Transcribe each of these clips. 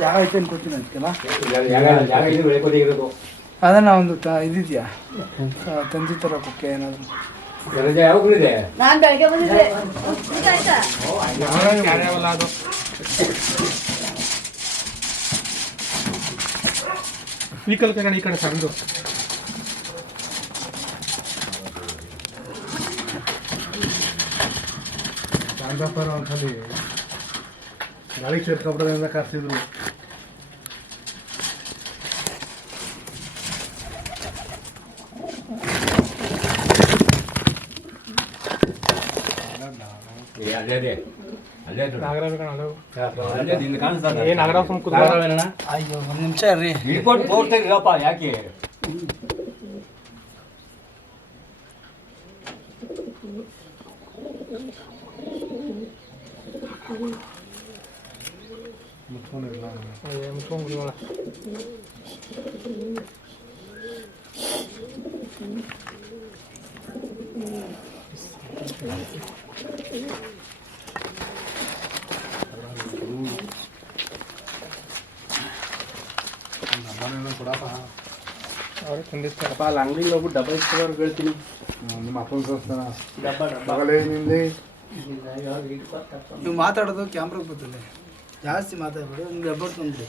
ಜಾಗ ಐತೆ ಅನ್ಕೋತೀನಿ ಅದಕ್ಕೆಲ್ಲ ಅದನ್ನ ಒಂದು ತ ಇದಿದೆಯಾ? ತಂದಿ ಕುಕ್ಕೆ ಏನಾದರೂ? ನಾನ್ ಬೆಳಗ್ಗೆ ಬಂದಿದ್ದೆ. ಊಟ ಆಯ್ತಾ. ಈ ಕಲ್ ಕಡೆ ಈ ಕಡೆ ಸಣ್ಣದು ಚಾಂದಾಪುರ ಒಂದ್ಸಲಿ ಗಾಳಿ ಸೇರ್ಕೊಬಿಡೋದ್ರಿಂದ ಕರ್ಸಿದ್ರು ಏ, ಅಲ್ಲೇ ಇದೆ ಅಲ್ಲೇ ಇದೆ. ನಾಗರಾಜ ಕಣ ಅದು ಅಲ್ಲೇ ಇದೆ, ಇಲ್ಲಿ ಕಾಣಿಸ್ತದೆ. ಏ ನಾಗರಾಜ್ ಸುಮ್ ಕೂತ್ಕೊ. ನಾಗರಾವೇನಣ್ಣ? ಅಯ್ಯೋ ಒಂದು ನಿಮಿಷ ರೀ ಹಿಡ್ಕೊಂಡು ತೋರ್ತಾ ಇದ್ದೀರಪ್ಪ ಯಾಕೆ ಮುಚ್ಕೊಂಡಿಲ್ಲ ಏ, ಮುಚ್ಕೊಂಡ್ ಬಿಡ್ವಲ್ಲ. ಅವ್ರಿಗೆ ತಂದಿರ್ತಾರೆ ಅಪ್ಪ ಅಲ್ಲಿ ಅಂಗಡಿಗೆ ಹೋಗ್ಬಿಟ್ಟು ಡಬ್ಬ ಇಸ್ಕೊಂಡು ಹೇಳ್ತೀನಿ ನಿಮ್ಮ ಅಪ್ಪನ ಡಬ್ಬ ಮಗಳೇ ನಿಂದೆ ನೀವು ಮಾತಾಡೋದು ಕ್ಯಾಮ್ರಾಗೆ ಬರ್ತದೆ. ಜಾಸ್ತಿ ಮಾತಾಡ್ಬೇಡಿ, ಒಂದು ಡಬ್ಬ ತಂದ್ರಿ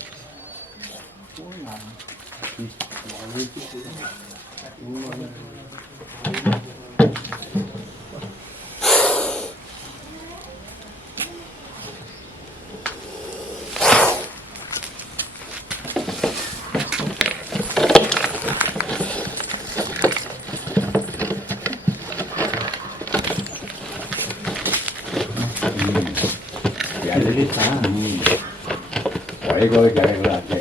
ಎಲ್ಲಿ ಒಳಗೋಗಿ ಕೆಳಗೆ ಅಷ್ಟೇ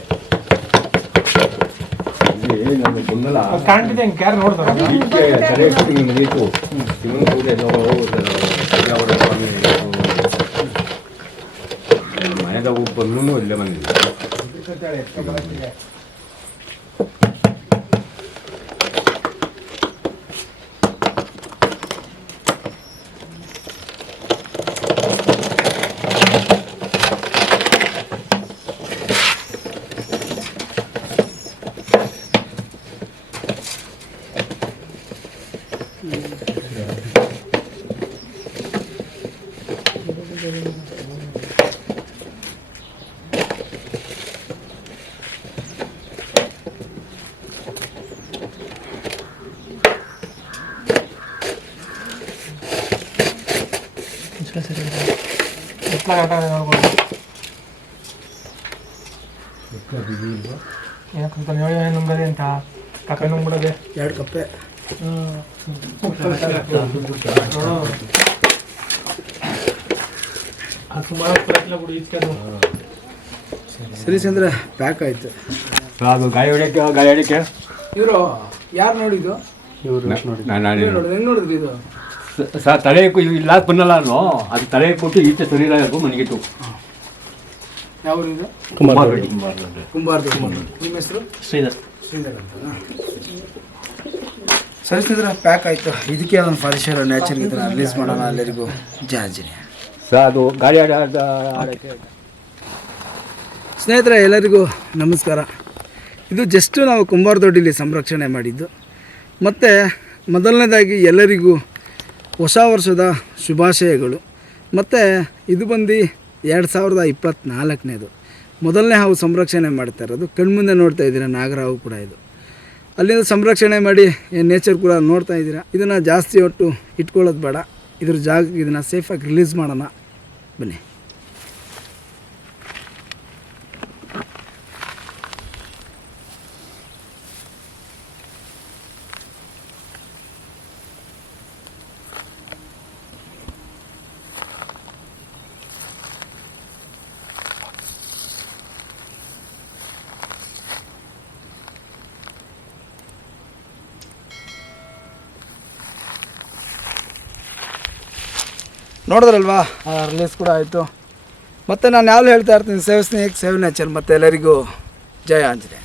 ಇಲ್ಲಿ ನಮ್ಮ ಅದು ಕಾಣ್ತಿದೆ ಹಿಂಗೆ ಯಾರು ನೋಡ್ತಾರ. ಈಚೆ ತಲೆ ಕಟ್ಟಿಗೆ ಮುಗೀತು ಶಿವನ ಪೂಜೆ ಮನೆದ ಬಂದು ಇಲ್ಲೇ ಆಡೋದು ನೋಡ್ಬೋದು ಏನಕ್ಕೆ ಹೇಳಿ ನುಂಗದೆ ಅಂತ ಕಪ್ಪೆ ನುಂಗ್ಬಿಡೋದೆ ಎರಡು ಕಪ್ಪೆ? ಸರಿ ಚಂದ್ರ ಪ್ಯಾಕ್ ಆಯ್ತು. ಅದು ಗಾಯ ಹೊಡಿಯಕ್ಕೆ ಗಾಯ ಹೊಡಿಯಕ್ಕೆ? ಇವರು ಯಾರು ನೋಡಿದ್ದು? ಹೆಂಗ್ ನೋಡಿದ್ರಿ ಇದು? ಸರ್ ತಲೆ ಇಲ್ಲ ಬಂದಲ್ಲ ನಾನು ಅದು ತಲೆ ಕೊಟ್ಟು ಈಚೆ ಸರಿಯಾಗಬೇಕು ಮನೆಗಿಟ್ಟು ಯಾವ ಕುಮಾರ್ ರೆಡ್ಡಿ ಕುಂಬಾರ್ದು ನಿಮ್ಮ ಹೆಸರು? ಶ್ರೀಧರ್. ಶ್ರೀಧರ್ ಅಂತ. ಸರಿ ಸ್ನೇಹಿತರೆ ಪ್ಯಾಕ್ ಆಯಿತು. ಇದಕ್ಕೆ ಒಂದು ಪರಿಸರ ನ್ಯಾಚುರಲ್ ಇದ್ರೆ ರಿಲೀಸ್ ಮಾಡೋಣ ಎಲ್ಲರಿಗೂ. ಜಾಜಿನಿ ಸರ್ ಅದು ಗಾಡಿ ಸ್ನೇಹಿತರೆ ಎಲ್ಲರಿಗೂ ನಮಸ್ಕಾರ. ಇದು ಜಸ್ಟ್ ನಾವು ಕುಂಬಾರದೊಡ್ಡಿಲಿ ಸಂರಕ್ಷಣೆ ಮಾಡಿದ್ದು. ಮತ್ತು ಮೊದಲನೇದಾಗಿ ಎಲ್ಲರಿಗೂ ಹೊಸ ವರ್ಷದ ಶುಭಾಶಯಗಳು. ಮತ್ತು ಇದು ಬಂದು ಎರಡು ಸಾವಿರದ ಇಪ್ಪತ್ತ್ನಾಲ್ಕನೇದು ಮೊದಲನೇ ಹಾವು ಸಂರಕ್ಷಣೆ ಮಾಡ್ತಾ ಇರೋದು. ಕಣ್ಮುಂದೆ ನೋಡ್ತಾ ಇದ್ದೀರ ನಾಗರಾವು ಕೂಡ ಇದು. ಅಲ್ಲಿಂದ ಸಂರಕ್ಷಣೆ ಮಾಡಿ ನೇಚರ್ ಕೂಡ ನೋಡ್ತಾ ಇದ್ದೀರಾ. ಇದನ್ನು ಜಾಸ್ತಿ ಒಟ್ಟು ಇಟ್ಕೊಳ್ಳೋದು ಬೇಡ. ಇದ್ರ ಜಾಗ ಇದನ್ನು ಸೇಫಾಗಿ ರಿಲೀಸ್ ಮಾಡೋಣ. ಬನ್ನಿ. ನೋಡಿದ್ರಲ್ವಾ? ರಿಲೀಸ್ ಕೂಡ ಆಯಿತು. ಮತ್ತು ನಾನು ಯಾವಾಗಲೂ ಹೇಳ್ತಾ ಇರ್ತೀನಿ, ಸೇವ್ ಸ್ನೇಹಿಕ್ ಸೇವ್ ನೇಚರ್ ಮತ್ತು ಎಲ್ಲರಿಗೂ ಜಯ ಆಂಜನೇಯ.